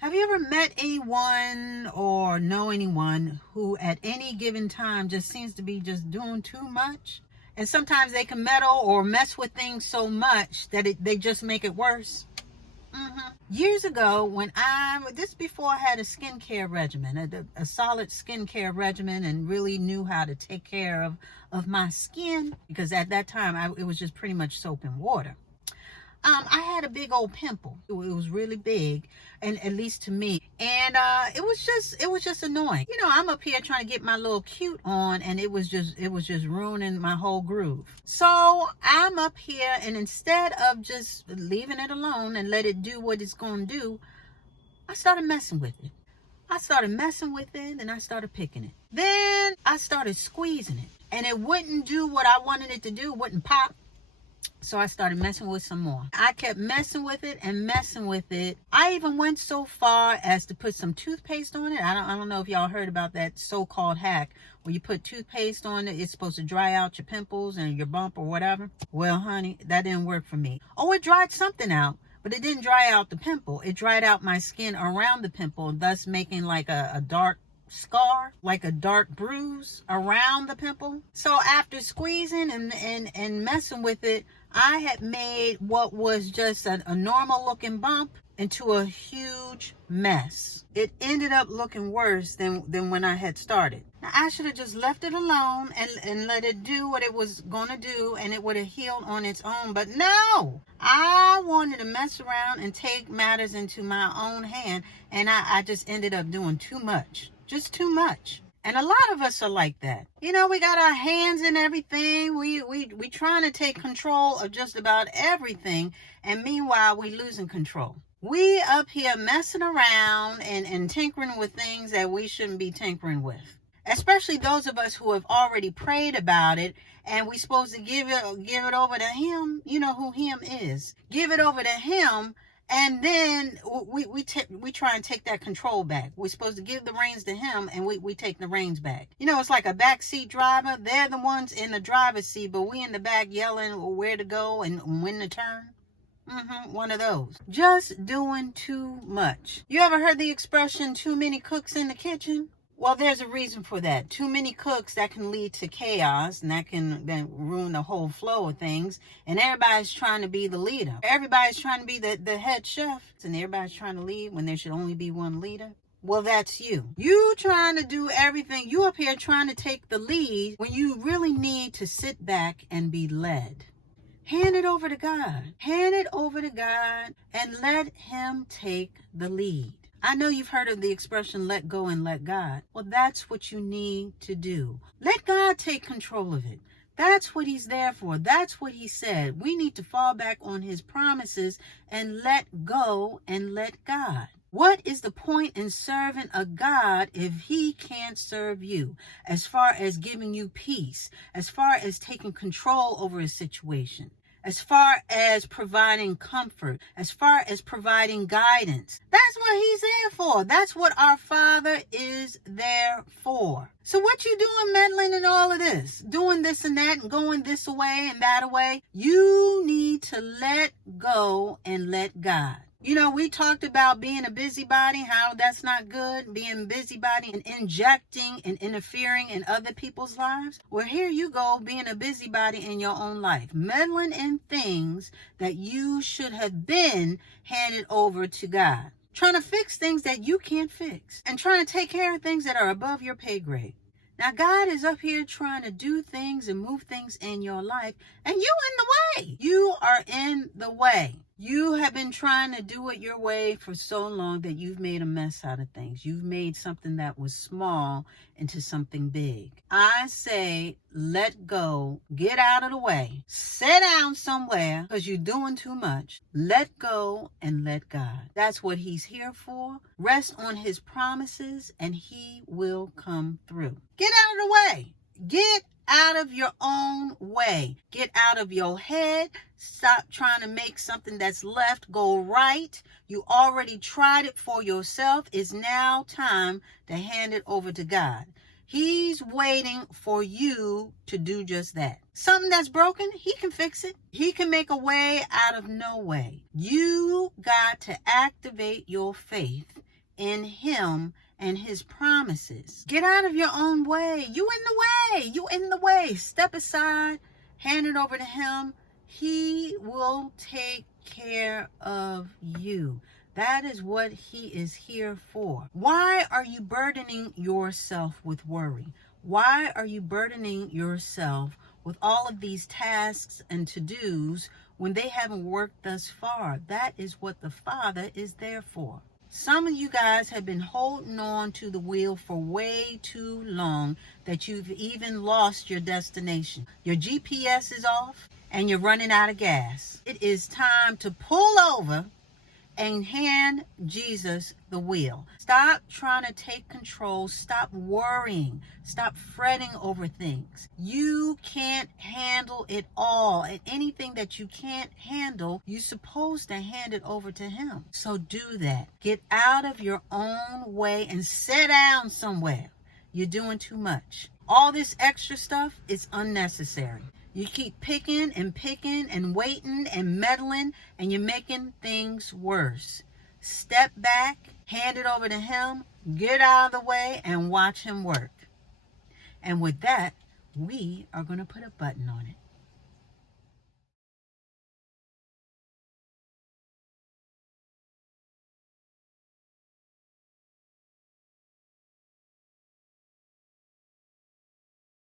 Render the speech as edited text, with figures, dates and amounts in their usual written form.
Have you ever met anyone or know anyone who at any given time just seems to be just doing too much? And sometimes they can meddle or mess with things so much that they just make it worse. Years ago, this before I had a skincare regimen, a solid skincare regimen, and really knew how to take care of my skin, because at that time it was just pretty much soap and water. I had a big old pimple. It was really big, and at least to me. And it was just annoying. I'm up here trying to get my little cute on, and it was just ruining my whole groove. So I'm up here, and instead of just leaving it alone and let it do what it's going to do, I started messing with it. And I started picking it. Then I started squeezing it, and it wouldn't do what I wanted it to do. It wouldn't pop. So I started messing with some more. I kept messing with it. I even went so far as to put some toothpaste on it. I don't know if y'all heard about that so-called hack where you put toothpaste on it. It's supposed to dry out your pimples and your bump or whatever. Well, honey, that didn't work for me. Oh, it dried something out, but it didn't dry out the pimple. It dried out my skin around the pimple, thus making like a dark scar, like a dark bruise around the pimple. So after squeezing and messing with it, I had made what was just a normal looking bump into a huge mess. It ended up looking worse than when I had started. Now, I should have just left it alone and let it do what it was going to do, and it would have healed on its own. But no, I wanted to mess around and take matters into my own hand, and I just ended up doing too much. Just too much. And a lot of us are like that. We got our hands in everything. We trying to take control of just about everything. And meanwhile, we losing control. We up here messing around and tinkering with things that we shouldn't be tinkering with. Especially those of us who have already prayed about it, and we supposed to give it over to him. You know who him is. Give it over to him. And then we try and take that control back. We're supposed to give the reins to him, and we take the reins back. It's like a backseat driver. They're the ones in the driver's seat, but we in the back yelling where to go and when to turn. One of those. Just doing too much. You ever heard the expression, too many cooks in the kitchen? Well, there's a reason for that. Too many cooks, that can lead to chaos, and that can then ruin the whole flow of things. And everybody's trying to be the leader. Everybody's trying to be the head chef, and everybody's trying to lead when there should only be one leader. Well, that's you. You trying to do everything. You up here trying to take the lead when you really need to sit back and be led. Hand it over to God. Hand it over to God and let him take the lead. I know you've heard of the expression, let go and let God. Well, that's what you need to do. Let God take control of it. That's what he's there for. That's what he said. We need to fall back on his promises and let go and let God. What is the point in serving a God if he can't serve you? As far as giving you peace, as far as taking control over a situation, as far as providing comfort, as far as providing guidance. That's what he's there for. That's what our Father is there for. So what you doing meddling in all of this? Doing this and that and going this away and that away? You need to let go and let God. We talked about being a busybody, how that's not good, being busybody and injecting and interfering in other people's lives. Well, here you go, being a busybody in your own life, meddling in things that you should have been handed over to God, trying to fix things that you can't fix, and trying to take care of things that are above your pay grade. Now, God is up here trying to do things and move things in your life, and you in the way. You are in the way. You have been trying to do it your way for so long that you've made a mess out of things. You've made something that was small into something big. I say, let go, get out of the way, sit down somewhere because you're doing too much. Let go and let God. That's what he's here for. Rest on his promises and he will come through. Get out of the way. Get out of your own way. Get out of your head. Stop trying to make something that's left go right. You already tried it for yourself. It's now time to hand it over to God. He's waiting for you to do just that. Something that's broken, he can fix it. He can make a way out of no way. You got to activate your faith in him and his promises. Get out of your own way. You in the way. You in the way. Step aside. Hand it over to him. He will take care of you. That is what he is here for. Why are you burdening yourself with worry? Why are you burdening yourself with all of these tasks and to-dos when they haven't worked thus far? That is what the Father is there for. Some of you guys have been holding on to the wheel for way too long that you've even lost your destination. Your GPS is off and you're running out of gas. It is time to pull over and hand Jesus the wheel. Stop trying to take control. Stop worrying. Stop fretting over things. You can't handle it all. And anything that you can't handle, you're supposed to hand it over to him. So do that. Get out of your own way and sit down somewhere. You're doing too much. All this extra stuff is unnecessary. You keep picking and waiting and meddling, and you're making things worse. Step back, hand it over to him, get out of the way, and watch him work. And with that, we are going to put a button on it.